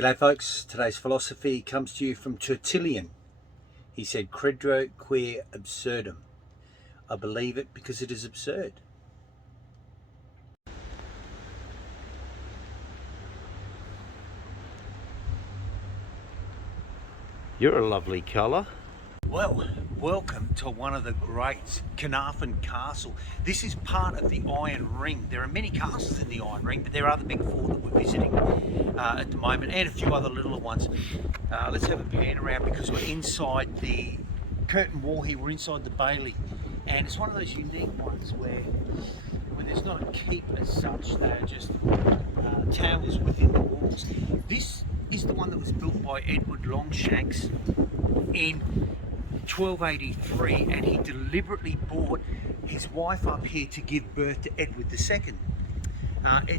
G'day folks, today's philosophy comes to you from Tertullian. He said, "Credro quia absurdum." I believe it because it is absurd. You're a lovely colour. Well, welcome to one of the greats, Caernarfon Castle. This is part of the Iron Ring. There are many castles in the Iron Ring, but there are the big four that we're visiting at the moment, and a few other littler ones. Let's have a pan around because we're inside the curtain wall here. We're inside the bailey, and it's one of those unique ones where there's not a keep as such. They are just towers within the walls. This is the one that was built by Edward Longshanks in 1283, and he deliberately brought his wife up here to give birth to Edward II.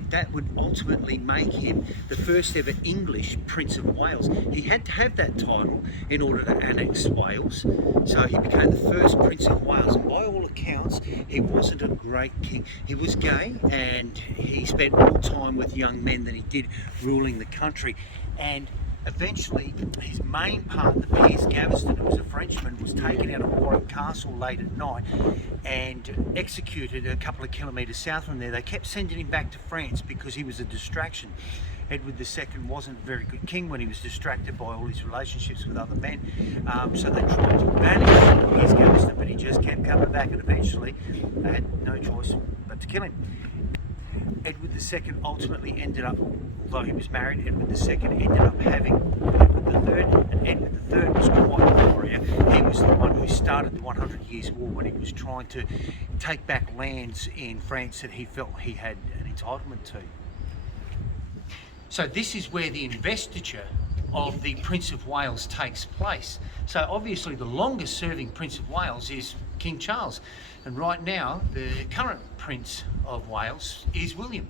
That would ultimately make him the first ever English Prince of Wales. He had to have that title in order to annex Wales, so he became the first Prince of Wales, and by all accounts he wasn't a great king. He was gay and he spent more time with young men than he did ruling the country, and eventually his main partner, Piers Gaveston, who was a Frenchman, was taken out of Harlech Castle late at night and executed a couple of kilometres south from there. They kept sending him back to France because he was a distraction. Edward II wasn't a very good king when he was distracted by all his relationships with other men. So they tried to banish Piers Gaveston, but he just kept coming back, and eventually they had no choice but to kill him. Edward II ultimately ended up, although he was married, Edward II ended up having Edward III, and Edward III was quite a warrior. He was the one who started the 100 Years' War when he was trying to take back lands in France that he felt he had an entitlement to. So this is where the investiture of the Prince of Wales takes place. So obviously the longest serving Prince of Wales is King Charles, and right now the current Prince of Wales is William.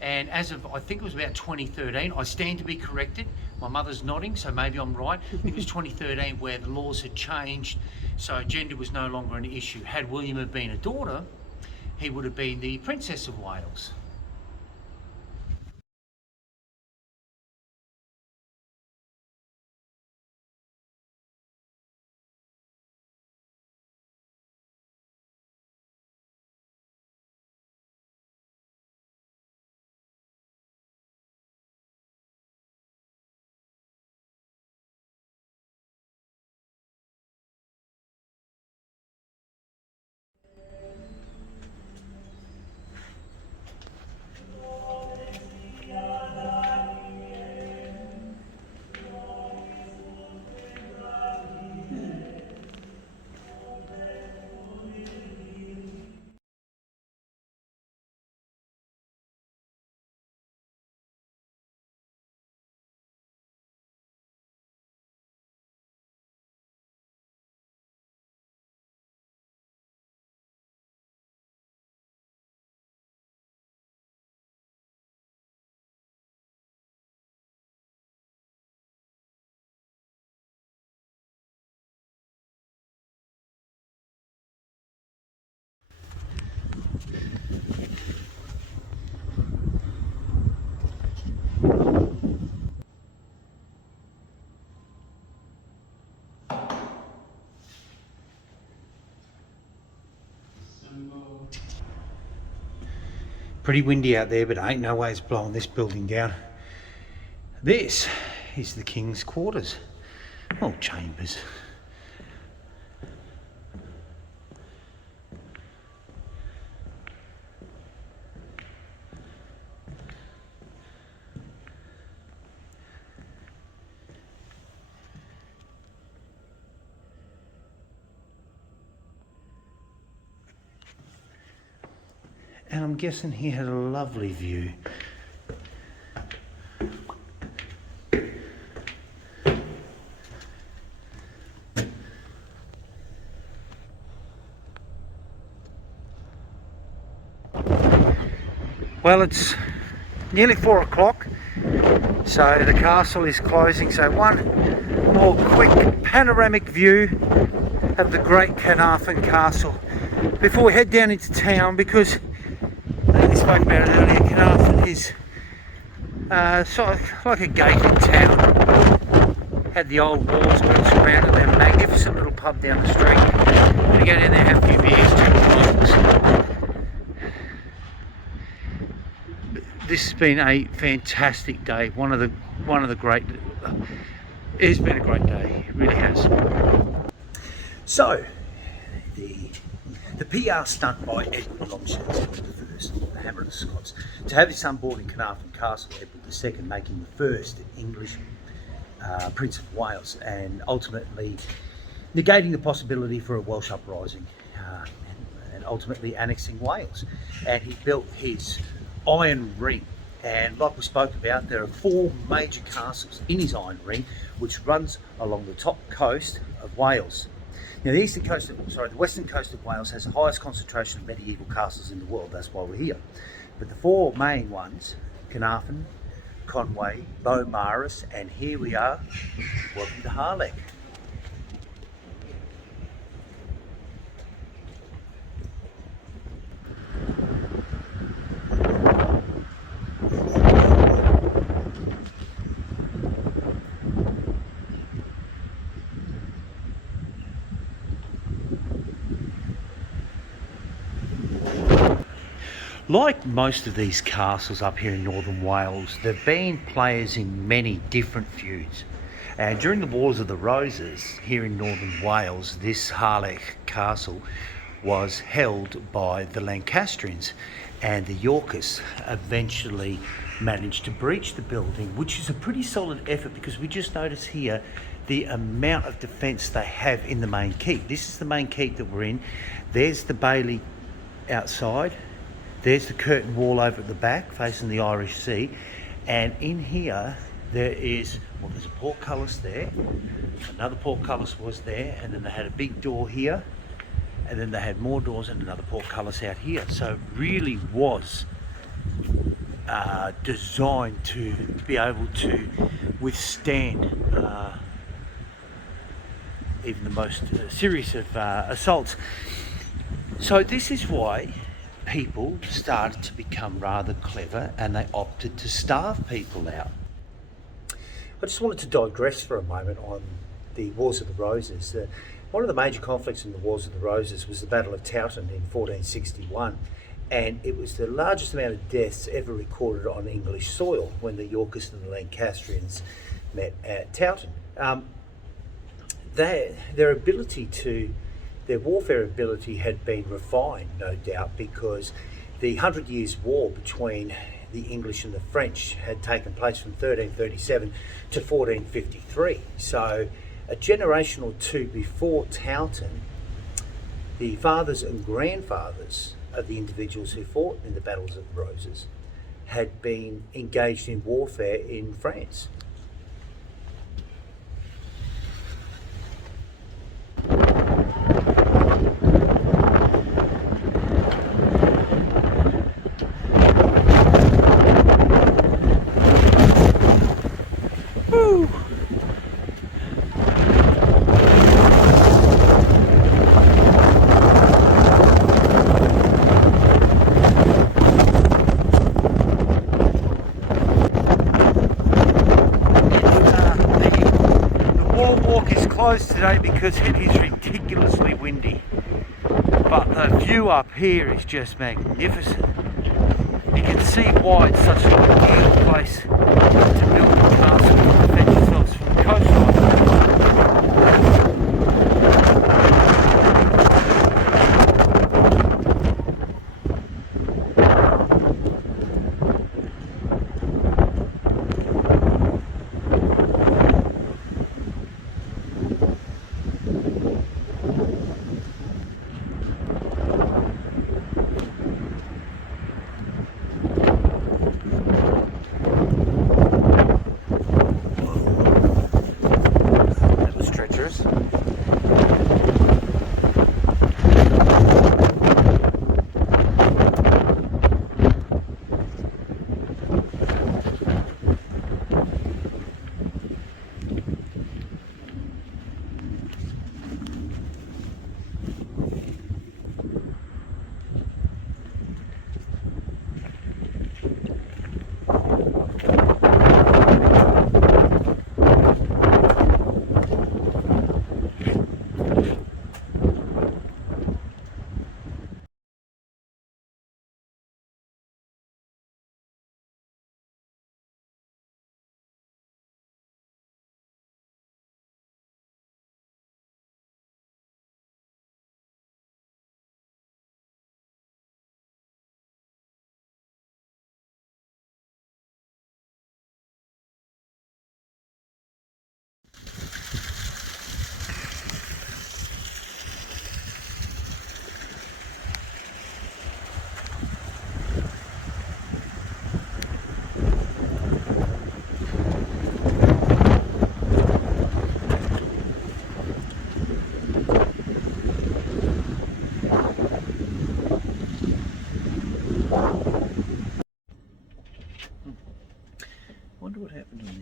And as of, I think it was about 2013, I stand to be corrected, my mother's nodding, so maybe I'm right, I think it was 2013 where the laws had changed, so gender was no longer an issue. Had William have been a daughter, he would have been the Princess of Wales. Pretty windy out there, but ain't no way it's blowing this building down. This is the King's quarters, or chambers. And I'm guessing he had a lovely view. Well, it's nearly 4 o'clock, so the castle is closing. So one more quick panoramic view of the great Caernarfon Castle before we head down into town, because I think we spoke about it earlier, Caernarfon is Sort of like a gated town. Had the old walls built around it. They had a magnificent little pub down the street. I'm going to go down there, have a few beers, check the locals. This has been a fantastic day. One of the great. It's been a great day. It really has. So, the PR stunt by Edward Longshanks the Hammer of the Scots, to have his son born in Caernarfon Castle, Edward II, making the first English Prince of Wales, and ultimately negating the possibility for a Welsh uprising, and ultimately annexing Wales. And he built his Iron Ring, and like we spoke about, there are 4 major castles in his Iron Ring, which runs along the top coast of Wales. Now, the western coast of Wales has the highest concentration of medieval castles in the world. That's why we're here. But the 4 main ones, Caernarfon, Conway, Beaumaris, and here we are. Welcome to Harlech. Like most of these castles up here in northern Wales, they've been players in many different feuds. And during the Wars of the Roses here in northern Wales, this Harlech Castle was held by the Lancastrians, and the Yorkists eventually managed to breach the building, which is a pretty solid effort, because we just notice here the amount of defence they have in the main keep. This is the main keep that we're in. There's the bailey outside. There's the curtain wall over at the back facing the Irish Sea, and in here there is, well, there's a portcullis there, another portcullis was there, and then they had a big door here, and then they had more doors and another portcullis out here. So it really was designed to be able to withstand even the most serious of assaults. So this is why people started to become rather clever, and they opted to starve people out. I just wanted to digress for a moment on the Wars of the Roses. One of the major conflicts in the Wars of the Roses was the Battle of Towton in 1461, and it was the largest amount of deaths ever recorded on English soil when the Yorkists and the Lancastrians met at Towton. Their warfare ability had been refined, no doubt, because the 100 Years' War between the English and the French had taken place from 1337 to 1453. So a generation or two before Towton, the fathers and grandfathers of the individuals who fought in the Battles of the Roses had been engaged in warfare in France. Today because it is ridiculously windy, but the view up here is just magnificent. You can see why it's such an ideal place to build a castle and defend yourselves from the coastline.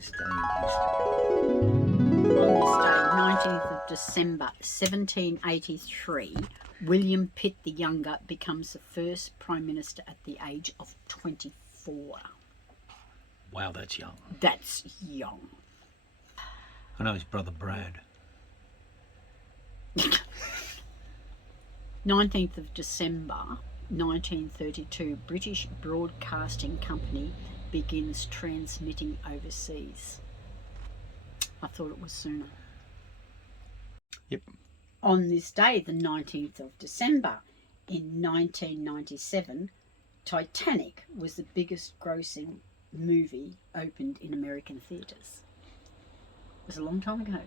this day in history. On this day, 19th of December 1783, William Pitt the Younger becomes the first Prime Minister at the age of 24. Wow, that's young. That's young. I know his brother Brad. 19th of December 1932, British Broadcasting Company begins transmitting overseas. I thought it was sooner. Yep. On this day, the 19th of December, in 1997, Titanic was the biggest grossing movie opened in American theatres. It was a long time ago.